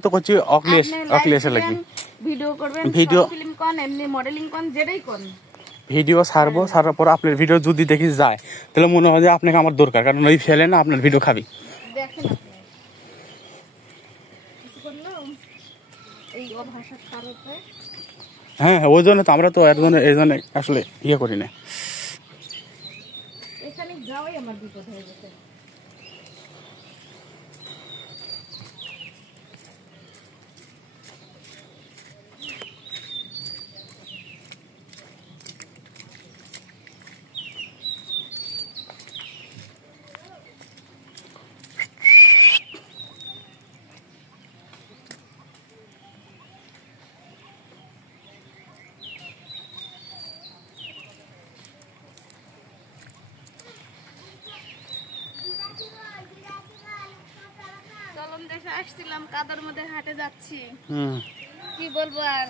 তো করছি অক্লিয়াস লাগি ভিডিও করবেন, ফিল্ম কোন এমনি মডেলিং কোন যেটাই কোন ভিডিও ছাড়বো, ছাড়ার পর আপনার ভিডিও যদি দেখি যায় তাহলে মনে হয় যে আপনাকে আমার দরকার, কারণ ওই ফেলে না আপনার ভিডিও খাবি। দেখেন আপনি কিছু করলো এই অভাষা খারাপে। হ্যাঁ ওই জন্য তো আমরা তো এই জন্য আসলে ইয়ে করি না। এখানে যাওয়াই আমার বিপদ হয়ে গেছে। চলন দেশে আসছিলাম, কাদার মধ্যে হাঁটে যাচ্ছি, কি বলবো আর।